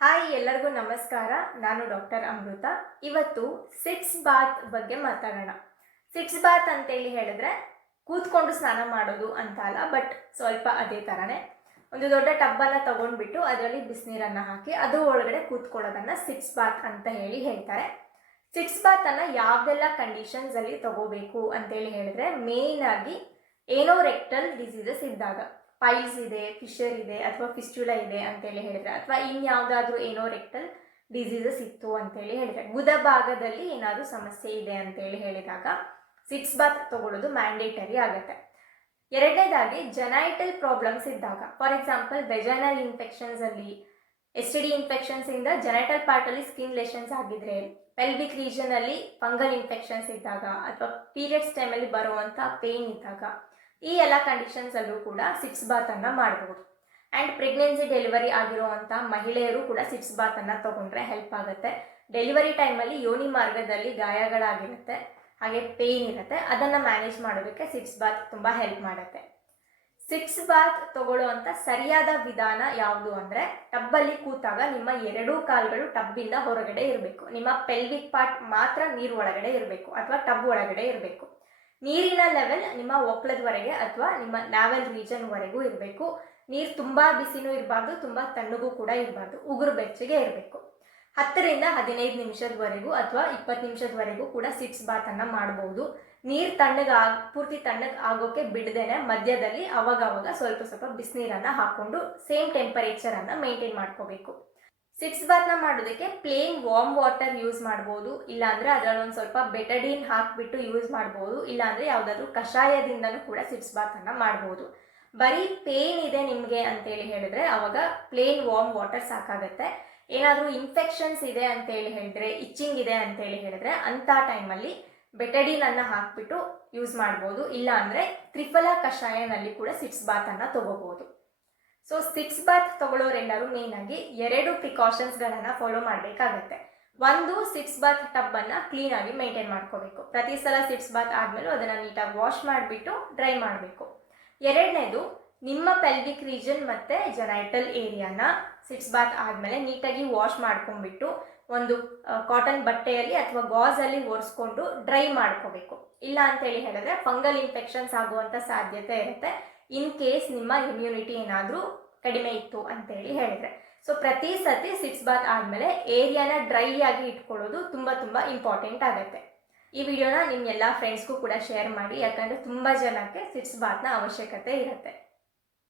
Hi ಎಲ್ಲರಿಗೂ ನಮಸ್ಕಾರ. ನಾನು ಡಾಕ್ಟರ್ ಅಮೃತ. ಇವತ್ತು ಸಿಟ್ಸ್ ಬಾತ್ ಬಗ್ಗೆ ಮಾತಾಡೋಣ. ಸಿಟ್ಸ್ ಬಾತ್ ಅಂತೇಳಿ ಹೇಳಿದ್ರೆ ಕೂತ್ಕೊಂಡು ಸ್ನಾನ ಮಾಡೋದು ಅಂತ ಅಲ್ಲ, ಬಟ್ ಸ್ವಲ್ಪ ಅದೇ ಥರನೇ. ಒಂದು ದೊಡ್ಡ ಟಬ್ಬನ್ನು ತಗೊಂಡ್ಬಿಟ್ಟು ಅದರಲ್ಲಿ ಬಿಸಿನೀರನ್ನು ಹಾಕಿ ಅದು ಒಳಗಡೆ ಕೂತ್ಕೊಳ್ಳೋದನ್ನು ಸಿಟ್ಸ್ ಬಾತ್ ಅಂತ ಹೇಳ್ತಾರೆ. ಸಿಟ್ಸ್ ಬಾತನ್ನು ಯಾವುದೆಲ್ಲ ಕಂಡೀಷನ್ಸಲ್ಲಿ ತಗೋಬೇಕು ಅಂತೇಳಿ ಹೇಳಿದ್ರೆ, ಮೇಯ್ನ್ ಆಗಿ ಏನೋರೆಕ್ಟಲ್ ಡಿಸೀಸಸ್ ಇದ್ದಾಗ, ಪೈಲ್ಸ್ ಇದೆ, ಫಿಶರ್ ಇದೆ ಅಥವಾ ಫಿಸ್ಟುಲಾ ಇದೆ ಅಂತೇಳಿ ಹೇಳಿದ್ರೆ, ಅಥವಾ ಇನ್ಯಾವುದಾದ್ರೂ ಏನೋರೆಕ್ಟಲ್ ಡಿಸೀಸಸ್ ಇತ್ತು ಅಂತೇಳಿ ಹೇಳಿದ್ರೆ, ಗುದ ಭಾಗದಲ್ಲಿ ಏನಾದರೂ ಸಮಸ್ಯೆ ಇದೆ ಅಂತೇಳಿ ಹೇಳಿದಾಗ ಸಿಟ್ಸ್ ಬಾತ್ ತಗೊಳ್ಳೋದು ಮ್ಯಾಂಡೇಟರಿ ಆಗುತ್ತೆ. ಎರಡನೇದಾಗಿ ಜೆನೈಟಲ್ ಪ್ರಾಬ್ಲಮ್ಸ್ ಇದ್ದಾಗ, ಫಾರ್ ಎಕ್ಸಾಂಪಲ್ ವೆಜೈನಲ್ ಇನ್ಫೆಕ್ಷನ್ಸ್ ಅಲ್ಲಿ, STD ಇನ್ಫೆಕ್ಷನ್ಸ್ ಇಂದ ಜೆನೈಟಲ್ ಪಾರ್ಟ್ ಅಲ್ಲಿ ಸ್ಕಿನ್ ಲೆಷನ್ಸ್ ಆಗಿದ್ರೆ, ಪೆಲ್ವಿಕ್ ರೀಜನ್ ಅಲ್ಲಿ ಫಂಗಲ್ ಇನ್ಫೆಕ್ಷನ್ಸ್ ಇದ್ದಾಗ, ಅಥವಾ ಪೀರಿಯಡ್ಸ್ ಟೈಮಲ್ಲಿ ಬರುವಂಥ ಪೇನ್ ಇದ್ದಾಗ, ಈ ಎಲ್ಲ ಕಂಡೀಷನ್ಸ್ ಅಲ್ಲೂ ಕೂಡ ಸಿಟ್ಸ್ ಬಾತ್ ಅನ್ನ ಮಾಡಬಹುದು. ಆ್ಯಂಡ್ ಪ್ರೆಗ್ನೆನ್ಸಿ ಡೆಲಿವರಿ ಆಗಿರುವಂಥ ಮಹಿಳೆಯರು ಕೂಡ ಸಿಟ್ಸ್ ಬಾತ್ ಅನ್ನ ತಗೊಂಡ್ರೆ ಹೆಲ್ಪ್ ಆಗುತ್ತೆ. ಡೆಲಿವರಿ ಟೈಮಲ್ಲಿ ಯೋನಿ ಮಾರ್ಗದಲ್ಲಿ ಗಾಯಗಳಾಗಿರುತ್ತೆ, ಹಾಗೆ ಪೇನ್ ಇರುತ್ತೆ, ಅದನ್ನು ಮ್ಯಾನೇಜ್ ಮಾಡೋದಕ್ಕೆ ಸಿಟ್ಸ್ ಬಾತ್ ತುಂಬ ಹೆಲ್ಪ್ ಮಾಡುತ್ತೆ. ಸಿಟ್ಸ್ ಬಾತ್ ತಗೊಳ್ಳುವಂಥ ಸರಿಯಾದ ವಿಧಾನ ಯಾವುದು ಅಂದರೆ, ಟಬ್ಬಲ್ಲಿ ಕೂತಾಗ ನಿಮ್ಮ ಎರಡೂ ಕಾಲುಗಳು ಟಬ್ಬಿಂದ ಹೊರಗಡೆ ಇರಬೇಕು. ನಿಮ್ಮ ಪೆಲ್ವಿಕ್ ಪಾರ್ಟ್ ಮಾತ್ರ ನೀರು ಒಳಗಡೆ ಇರಬೇಕು ಅಥವಾ ಟಬ್ ಒಳಗಡೆ ಇರಬೇಕು. ನೀರಿನ ಲೆವೆಲ್ ನಿಮ್ಮ ಒಕ್ಕಳದವರೆಗೆ ಅಥವಾ ನಿಮ್ಮ ನ್ಯಾವೆಲ್ ರೀಜನ್ವರೆಗೂ ಇರಬೇಕು. ನೀರು ತುಂಬ ಬಿಸಿನೂ ಇರಬಾರ್ದು, ತುಂಬ ತಣ್ಣಗೂ ಕೂಡ ಇರಬಾರ್ದು, ಉಗುರು ಬೆಚ್ಚಗೆ ಇರಬೇಕು. 10 ರಿಂದ 15 ನಿಮಿಷದವರೆಗೂ ಅಥವಾ 20 ನಿಮಿಷದವರೆಗೂ ಕೂಡ ಸಿಟ್ಸ್ ಬಾತನ್ನು ಮಾಡ್ಬೋದು. ನೀರು ಪೂರ್ತಿ ತಣ್ಣಗೆ ಆಗೋಕ್ಕೆ ಬಿಡದೇನೆ ಮಧ್ಯದಲ್ಲಿ ಅವಾಗವಾಗ ಸ್ವಲ್ಪ ಸ್ವಲ್ಪ ಬಿಸಿನೀರನ್ನು ಹಾಕ್ಕೊಂಡು ಸೇಮ್ ಟೆಂಪರೇಚರನ್ನು ಮೇಂಟೈನ್ ಮಾಡ್ಕೋಬೇಕು. ಸಿಟ್ಸ್ ಬಾತ್ನ ಮಾಡೋದಕ್ಕೆ ಪ್ಲೇನ್ ವಾರ್ಮ್ ವಾಟರ್ ಯೂಸ್ ಮಾಡ್ಬೋದು, ಇಲ್ಲಾಂದರೆ ಅದರಲ್ಲಿ ಒಂದು ಸ್ವಲ್ಪ ಬೆಟಡೀನ್ ಹಾಕಿಬಿಟ್ಟು ಯೂಸ್ ಮಾಡ್ಬೋದು, ಇಲ್ಲಾಂದರೆ ಯಾವುದಾದ್ರೂ ಕಷಾಯದಿಂದನೂ ಕೂಡ ಸಿಟ್ಸ್ ಬಾತನ್ನು ಮಾಡ್ಬೋದು. ಬರೀ ಪೇನ್ ಇದೆ ನಿಮಗೆ ಅಂತೇಳಿ ಹೇಳಿದ್ರೆ ಅವಾಗ ಪ್ಲೇನ್ ವಾರ್ಮ್ ವಾಟರ್ ಸಾಕಾಗುತ್ತೆ. ಏನಾದರೂ ಇನ್ಫೆಕ್ಷನ್ಸ್ ಇದೆ ಅಂತೇಳಿ ಹೇಳಿದ್ರೆ, ಇಚ್ಚಿಂಗ್ ಇದೆ ಅಂತೇಳಿ ಹೇಳಿದ್ರೆ, ಅಂಥ ಟೈಮಲ್ಲಿ ಬೆಟಡೀನನ್ನು ಹಾಕಿಬಿಟ್ಟು ಯೂಸ್ ಮಾಡ್ಬೋದು, ಇಲ್ಲಾಂದರೆ ತ್ರಿಫಲ ಕಷಾಯನಲ್ಲಿ ಕೂಡ ಸಿಟ್ಸ್ ಬಾತನ್ನು ತಗೋಬೋದು. ಸೊ ಸಿಟ್ಸ್ ಬಾತ್ ತಗೊಳ್ಳೋರೆಲ್ಲರೂ ಮೇನ್ ಆಗಿ 2 ಪ್ರಿಕಾಷನ್ಸ್ಗಳನ್ನು ಫಾಲೋ ಮಾಡಬೇಕಾಗತ್ತೆ. ಒಂದು, ಸಿಟ್ಸ್ ಬಾತ್ ಟಬ್ಬನ್ನು ಕ್ಲೀನಾಗಿ ಮೇಂಟೈನ್ ಮಾಡ್ಕೋಬೇಕು. ಪ್ರತಿ ಸಲ ಸಿಟ್ಸ್ ಬಾತ್ ಆದಮೇಲೂ ಅದನ್ನು ನೀಟಾಗಿ ವಾಶ್ ಮಾಡಿಬಿಟ್ಟು ಡ್ರೈ ಮಾಡಬೇಕು. ಎರಡನೇದು, ನಿಮ್ಮ ಪೆಲ್ವಿಕ್ ರೀಜನ್ ಮತ್ತು ಜೆನೈಟಲ್ ಏರಿಯಾನ ಸಿಟ್ಸ್ ಬಾತ್ ಆದಮೇಲೆ ನೀಟಾಗಿ ವಾಶ್ ಮಾಡ್ಕೊಂಡ್ಬಿಟ್ಟು ಒಂದು ಕಾಟನ್ ಬಟ್ಟೆಯಲ್ಲಿ ಅಥವಾ ಗಾಝಲ್ಲಿ ಒರೆಸ್ಕೊಂಡು ಡ್ರೈ ಮಾಡ್ಕೋಬೇಕು. ಇಲ್ಲ ಅಂತೇಳಿ ಹೇಳಿದ್ರೆ ಫಂಗಲ್ ಇನ್ಫೆಕ್ಷನ್ಸ್ ಆಗುವಂಥ ಸಾಧ್ಯತೆ ಇರುತ್ತೆ, ಇನ್ ಕೇಸ್ ನಿಮ್ಮ ಇಮ್ಯುನಿಟಿ ಏನಾದರೂ ಕಡಿಮೆ ಇತ್ತು ಅಂತೇಳಿ ಹೇಳಿದ್ರೆ. ಸೊ ಪ್ರತಿ ಸತಿ ಸಿಟ್ಸ್ ಬಾತ್ ಆದಮೇಲೆ ಏರಿಯಾನ ಡ್ರೈ ಆಗಿ ಇಟ್ಕೊಳ್ಳೋದು ತುಂಬ ತುಂಬ ಇಂಪಾರ್ಟೆಂಟ್ ಆಗುತ್ತೆ. ಈ ವಿಡಿಯೋನ ನಿಮ್ಮ ಎಲ್ಲ ಫ್ರೆಂಡ್ಸ್ಗೂ ಕೂಡ ಶೇರ್ ಮಾಡಿ, ಯಾಕಂದರೆ ತುಂಬ ಜನಕ್ಕೆ ಸಿಟ್ಸ್ ಬಾತ್ನ ಅವಶ್ಯಕತೆ ಇರುತ್ತೆ.